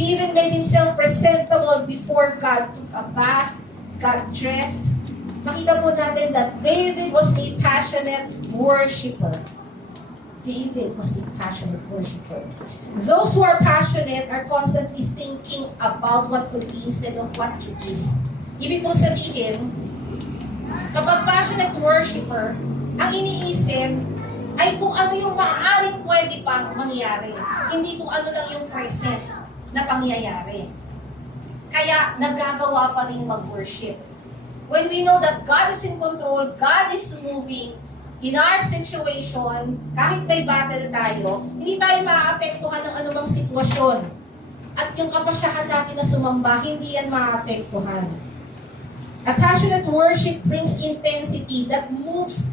He even made himself presentable before God, took a bath, got dressed. Makita po natin that David was a passionate worshiper. David was a passionate worshiper. Those who are passionate are constantly thinking about what could be instead of what it is. Ibig po sabihin, kapag passionate worshiper, ang iniisip ay kung ano yung maaaring pwede pang mangyari. Hindi kung ano lang yung present na pangyayari. Kaya nagagawa pa rin mag-worship. When we know that God is in control, God is moving, in our situation, kahit may battle tayo, hindi tayo maaapektuhan ng anumang sitwasyon. At yung kapasyahan natin na sumamba, hindi yan maaapektuhan. A passionate worship brings intensity that moves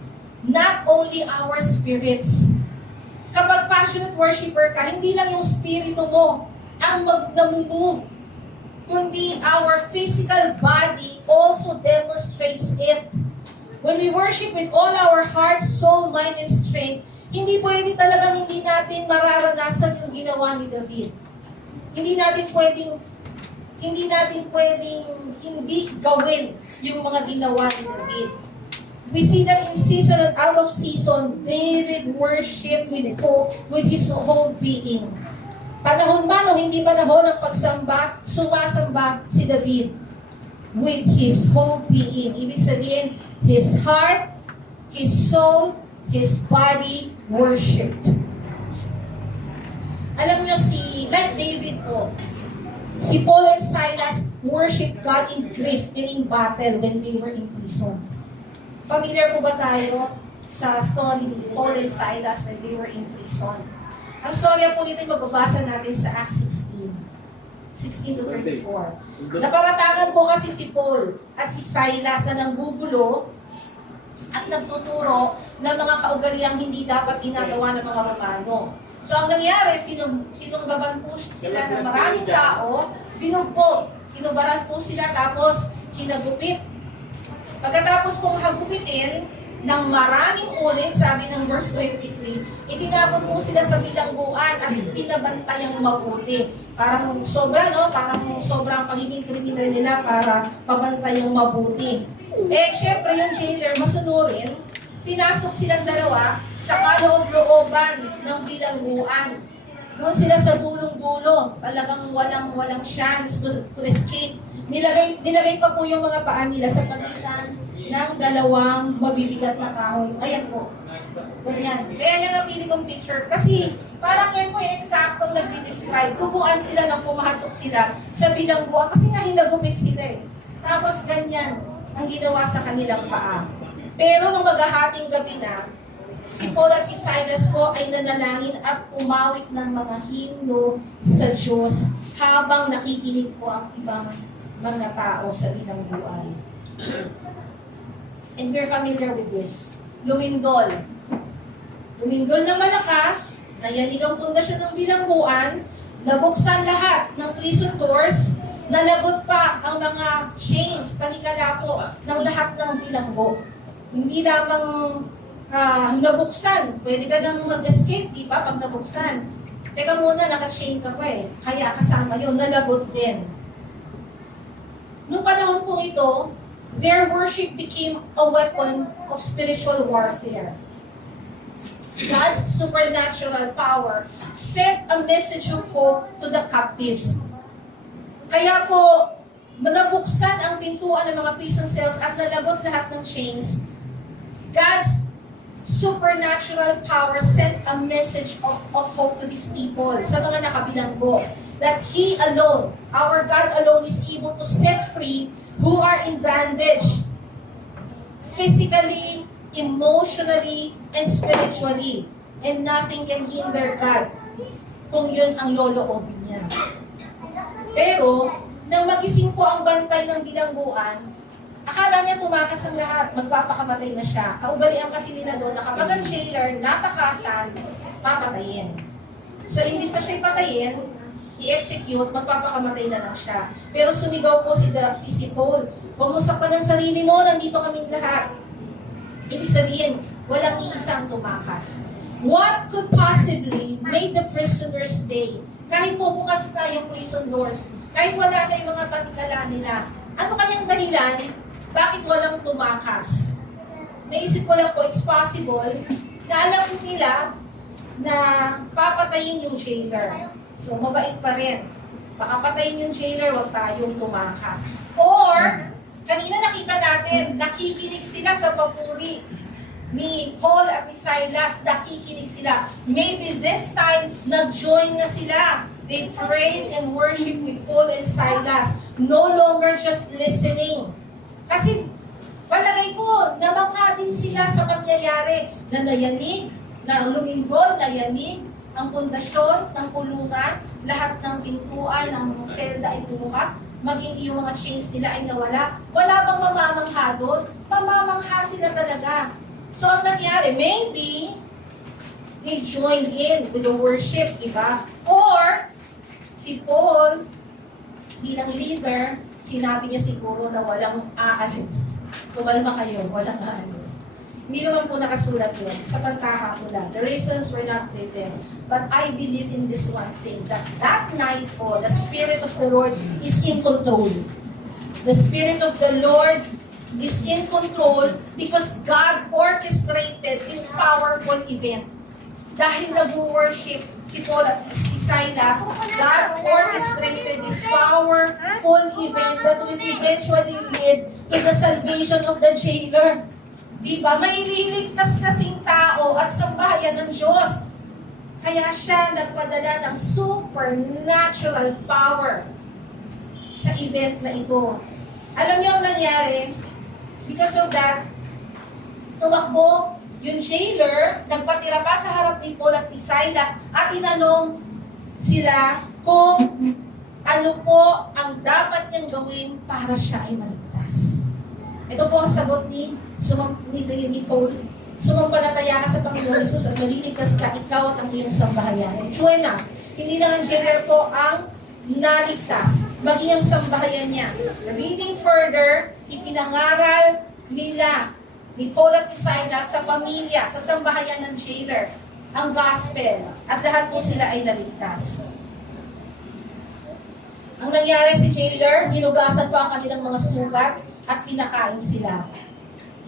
not only our spirits. Kapag passionate worshiper ka, hindi lang yung spirito mo ang namumove, kundi our physical body also demonstrates it. When we worship with all our heart, soul, mind, and strength, hindi pwede talagang hindi natin mararanasan yung ginawa ni David. Hindi natin pwedeng hindi gawin yung mga ginawa ni David. We see that in season and out of season, David worshiped with his whole being. Panahon man o hindi panahon ng pagsamba, sumasamba si David with his whole being. Ibig sabihin, his heart, his soul, his body worshipped. Alam nyo, like David po, si Paul and Silas worshiped God in grief and in battle when they were in prison. Familiar po ba tayo sa story ni Paul and Silas when they were in prison? Ang storya po dito mababasa natin sa Acts 16 to 34. Naparatangan po kasi si Paul at si Silas na nanggugulo at nagtuturo ng mga kaugaliang hindi dapat ginagawa ng mga Romano. So ang nangyari, sinunggaban po sila ng maraming tao, binugbog, kinubaran po sila tapos hinagupit. Pagkatapos pong hagupitin ng maraming ulit, sabi ng verse 23, itinapon po sila sa bilangguan at pinabantayang mabuti. Parang sobra, no? Parang sobrang pagiging kriminal nila para pabantayang mabuti. Eh, syempre, yung jailer, masunurin, pinasok silang dalawa sa kaloob-looban ng bilangguan. Doon sila sa gulong-gulo, talagang walang chance to escape. Nilagay pa po yung mga paa nila sa pagitan ng dalawang mabibigat na kahoy. Ayan po. Ganyan. Kaya yan ang pili kong picture. Kasi parang yan po yung eksaktong nagdi-describe. Tubuan sila nang pumasok sila sa bilangguan. Kasi nga hinagupit sila eh. Tapos ganyan ang ginawa sa kanilang paa. Pero nung maghahating gabi na, Si Paul at si Silas po ay nanalangin at umawit ng mga himno sa Diyos habang nakikinig po ang ibang mga tao sa bilangguan. And we're familiar with this. Lumindol. Lumindol na malakas, nayanig ang pundasyon ng bilangguan, nabuksan lahat ng prison doors, nalagot pa ang mga chains, talikala po, ng lahat ng bilanggo. Hindi lamang nabuksan, pwede ka nang mag-escape, di ba, pag nabuksan. Teka muna, naka-chain ka pa eh. Kaya kasama yun, nalagot din. Noong panahon po ito, their worship became a weapon of spiritual warfare. God's supernatural power sent a message of hope to the captives. Kaya po, nabuksan ang pintuan ng mga prison cells at nalagot lahat ng chains. God's supernatural power sent a message of hope to these people, sa mga nakabilanggo, that He alone, our God alone, is able to set free who are in bondage, physically, emotionally, and spiritually. And nothing can hinder God kung yun ang loloobin niya. Pero, nang magising po ang bantay ng bilangguan, akala niya tumakas ang lahat, magpapakamatay na siya. Kaugalian kasi nila doon na kapag ang jailer natakasan, papatayin. So, imbis na siya'y patayin, i-execute, magpapakamatay na lang siya. Pero sumigaw po si Paul, huwag mo sakpan ang sarili mo, nandito kaming lahat. Ibig sabihin, walang iisang tumakas. What could possibly make the prisoners stay? Kahit po bukas na yung prison doors, kahit wala na yung mga tanikala nila, ano kanyang dahilan? Bakit walang tumakas? Naisip ko lang po, it's possible na alam nila na papatayin yung jailer. So, mabait pa rin. Baka patayin yung jailer, wag tayong tumakas. Or, kanina nakita natin, nakikinig sila sa papuri ni Paul at ni Silas, nakikinig sila. Maybe this time, nag-join na sila. They prayed and worshiped with Paul and Silas. No longer just listening. Kasi, palagay ko, namangha din sila sa pangyayari na nayanig, na lumindol, nayanig, ang pundasyon ng kulungan, lahat ng pintuan, ng selda ay bumukas, maging yung mga chains nila ay nawala. Wala bang mamamangha doon? Mamamangha sila talaga. So, ang nangyari, maybe, they joined in with the worship, iba? Or, si Paul, bilang leader, sinabi niya siguro na walang aalis. Kumalma kayo, walang aalis. Hindi naman po nakasulat yun. Sa pantaha ko lang. The reasons were not written. But I believe in this one thing, that that night po, the Spirit of the Lord is in control. The Spirit of the Lord is in control because God orchestrated this powerful event. Dahil nag-worship si Paul at si Silas, God orchestrated this powerful event that will eventually lead to the salvation of the jailer. Diba? May ililigtas kasing tao at sambahayan ng Diyos. Kaya siya nagpadala ng supernatural power sa event na ito. Alam niyo ang nangyari? Because of that, tumakbo yung jailer, nagpatira pa sa harap ni Paul at ni Silas at tinanong sila kung ano po ang dapat niyang gawin para siya ay maligtas. Ito po ang sagot ni Paul. Sumampalataya ka sa Panginoon Jesus at maliligtas ka, ikaw at ang iyong sambahayan. True enough, hindi lang ang jailer po ang naligtas, maging ang sambahayan niya. Reading further, ipinangaral nila ni Paul at ni Silas sa pamilya, sa sambahayan ng jailer, ang gospel, at lahat po sila ay naligtas. Ang nangyari si jailer, hinugasan pa ang kanilang mga sugat at pinakain sila.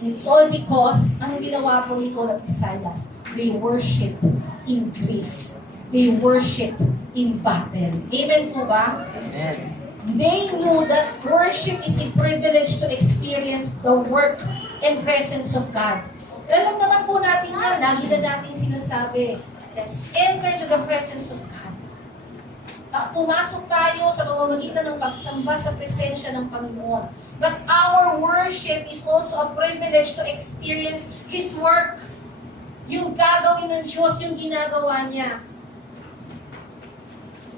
And it's all because ang ginawa po ni Paul at ni Silas, they worshipped in grief. They worshipped in battle. Amen po ba? Amen. They knew that worship is a privilege to experience the work and presence of God. Alam naman po natin yan, lagi na natin sinasabi, let's enter to the presence of God. Pumasok tayo sa pamamagitan ng pagsamba sa presensya ng Panginoon. But our worship is also a privilege to experience His work. Yung gagawin ng Diyos, yung ginagawa niya.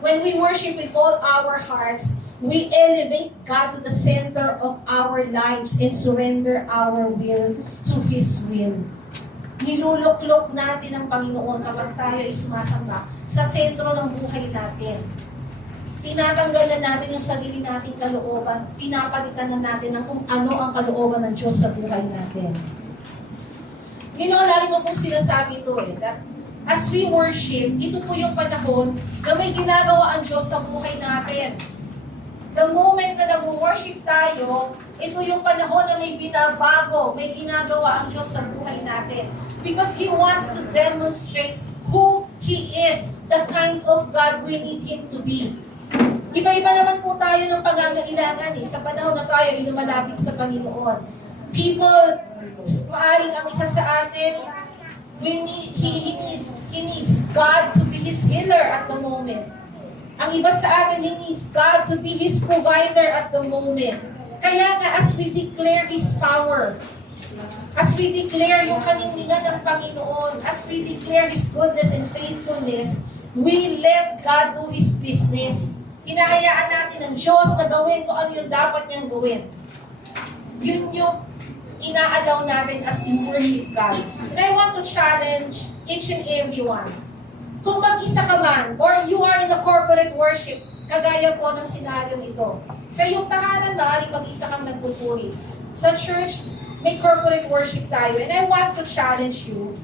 When we worship with all our hearts, we elevate God to the center of our lives and surrender our will to His will. Niluluklok natin ang Panginoon kapag tayo ay sumasamba sa sentro ng buhay natin. Tinatanggalan natin yung sarili nating kalooban, pinapalitan na natin ng kung ano ang kalooban ng Diyos sa buhay natin. Yun ang lagi ko pong sinasabi ito that as we worship, ito po yung panahon na may ginagawa ang Diyos sa buhay natin. The moment na nag-worship tayo, ito yung panahon na may binabago, may ginagawa ang Diyos sa buhay natin. Because He wants to demonstrate who He is, the kind of God we need Him to be. Iba-iba naman po tayo ng pangangailangan sa panahon na tayo ay lumalapit sa Panginoon. People, maaaring ang isa sa atin, he needs God to be His healer at the moment. Ang iba sa atin, he needs God to be His provider at the moment. Kaya nga, as we declare His power, as we declare yung kanindigan ng Panginoon, as we declare His goodness and faithfulness, we let God do His business. Hinahayaan natin ng Diyos na gawin kung ano yung dapat niyang gawin. Yun yung ina-allow natin as we worship God. And I want to challenge each and everyone. Kung mag-isa ka man, or you are in the corporate worship, kagaya po ng senaryong ito. Sa iyong tahanan, maaaring mag-isa kang nagpupuri. Sa church, may corporate worship tayo. And I want to challenge you.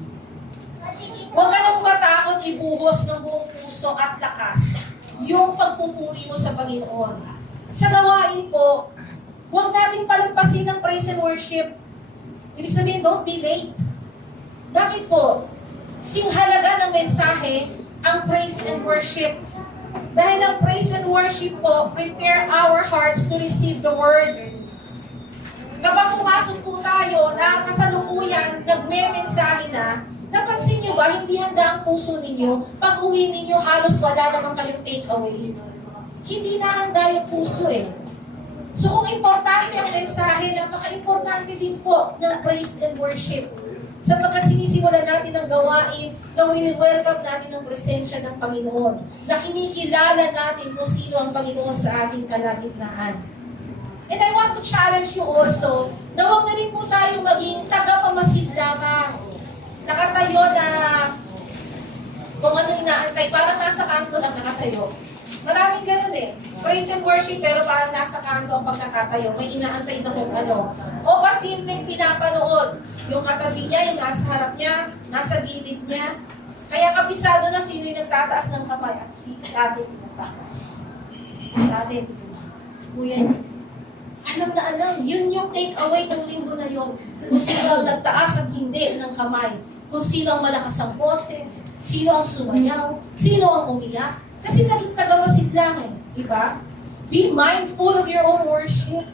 Huwag ka nang matakot ibuhos ng buong puso at lakas yung pagpupuri mo sa Panginoon. Sa gawain po, huwag nating palampasin ng praise and worship. Ibig sabihin, don't be late. Bakit po? Singhalaga ng mensahe ang praise and worship. Dahil ang praise and worship po, prepare our hearts to receive the word. Kapag pumasok po tayo na kasalukuyan, nagme-mensahe na, napansin nyo ba, hindi handa ang puso ninyo, pag uwi ninyo, halos wala naman kayong take away. Hindi na handa yung puso So kung importante ang mensahe, napaka-importante din po ng praise and worship. Sapagkat sinisimulan natin ang gawain na wini-welcome natin ang presensya ng Panginoon. Na kinikilala natin kung sino ang Panginoon sa ating kalagitnaan. And I want to challenge you also na huwag na rin po tayo maging taga-pamasid lamang. Nakatayo na kung ano inaantay, parang nasa kanto lang nakatayo. Maraming ganun Praise and worship, pero parang nasa kanto ang pagkakatayo. May inaantay na kung ano. O ba simpleng pinapanood. Yung katabi niya, yung nasa harap niya, nasa gilid niya. Kaya kabisado na sino yung nagtataas ng kamay. At si David nagtataas. Si David. Si Kuya niya. Alam na alam. Yun yung take away ng linggo na yun. Kung sino ang nagtaas at hindi ng kamay. Kung sino ang malakas ang boses. Sino ang sumayaw. Sino ang umiyak. Kasi naging tagamasid lang Diba? Be mindful of your own worship.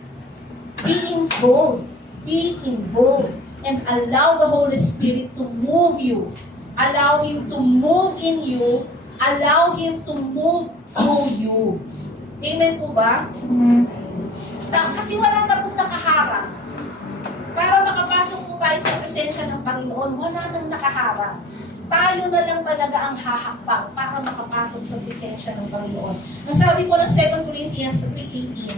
Be involved. Be involved. And allow the Holy Spirit to move you. Allow Him to move in you. Allow Him to move through you. Amen po ba? Kasi wala na pong nakaharang. Para makapasok po tayo sa presensya ng Panginoon, wala nang nakaharang. Tayo na lang talaga ang hahakbang para makapasok sa presensya ng Panginoon. Ang sabi po ng 2 Corinthians 3:18,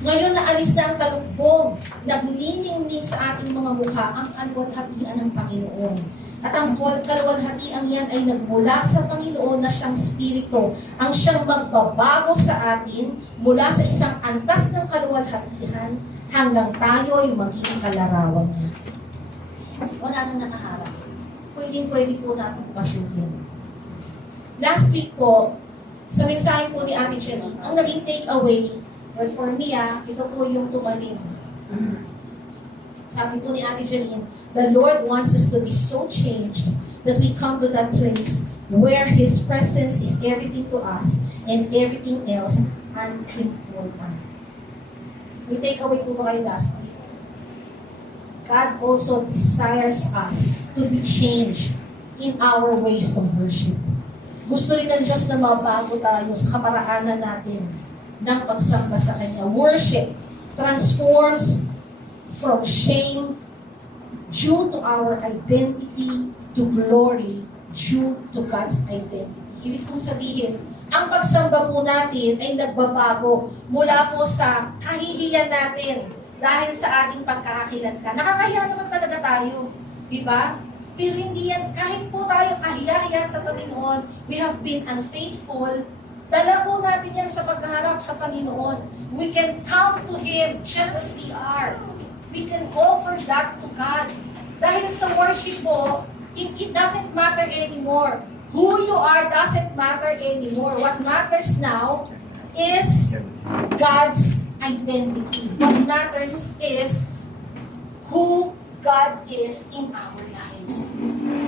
ngayon na alis na ang talumpong, nagniningning sa ating mga mukha ang kaluwalhatian ng Panginoon. At ang kaluwalhatian yan ay nagmula sa Panginoon na siyang Espiritu, ang siyang magbabago sa atin mula sa isang antas ng kaluwalhatian hanggang tayo ay maging kalarawan niya. Wala nang nakaharap. Pwede po natin pasukin. Last week po, sa mensahe po ni Ate Jenny, ang naging take-away, well, for me, ito po yung tumalim. Sabi po ni Ate Jenny, the Lord wants us to be so changed that we come to that place where His presence is everything to us and everything else unimportant. May take-away po ba kayo last week? God also desires us to be changed in our ways of worship. Gusto rin ng Diyos na mabago tayo sa kaparaanan natin ng pagsamba sa Kanya. Worship transforms from shame due to our identity to glory due to God's identity. Ibig kong sabihin, ang pagsamba po natin ay nagbabago mula po sa kahihiyan natin dahil sa ating pagkakakilala. Nakakahiya naman talaga tayo, di ba? Pero hindi yan, kahit po tayo kahiya-hiya sa Panginoon, we have been unfaithful, dala po natin yan sa paghaharap sa Panginoon. We can come to Him just as we are. We can offer that to God. Dahil sa worship po, it doesn't matter anymore. Who you are doesn't matter anymore. What matters now is God's identity. What matters is who God is in our lives.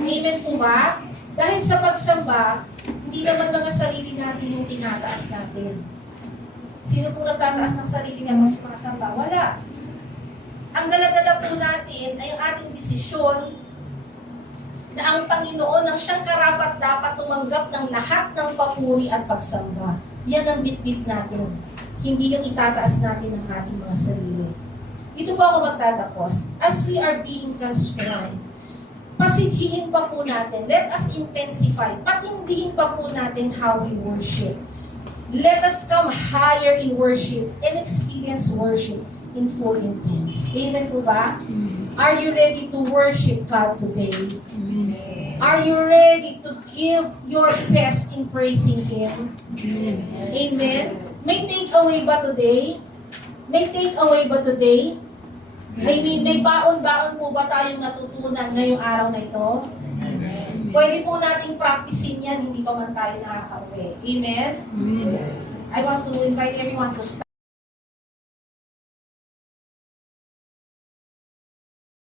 Amen po ba? Dahil sa pagsamba, hindi naman mga sarili natin yung tinataas natin. Sino po nagtataas ng sarili niya sa pagsamba? Wala. Ang dala-dala po natin ay ang ating desisyon na ang Panginoon ang siyang karapat-dapat tumanggap ng lahat ng papuri at pagsamba. Yan ang bitbit natin. Hindi yung itataas natin ang ating mga sarili. Dito po ako magtatapos. As we are being transformed, pasidhiin pa po natin. Let us intensify. Patindihin pa po natin how we worship. Let us come higher in worship and experience worship in full intense. Amen po ba? Are you ready to worship God today? Are you ready to give your best in praising Him? Amen? May takeaway ba today? May takeaway ba today? I mean, may baon-baon po ba tayong natutunan ngayong araw na ito? Pwede po nating practicein yan, hindi pa man tayo nakaka-uwi. Amen? I want to invite everyone to start.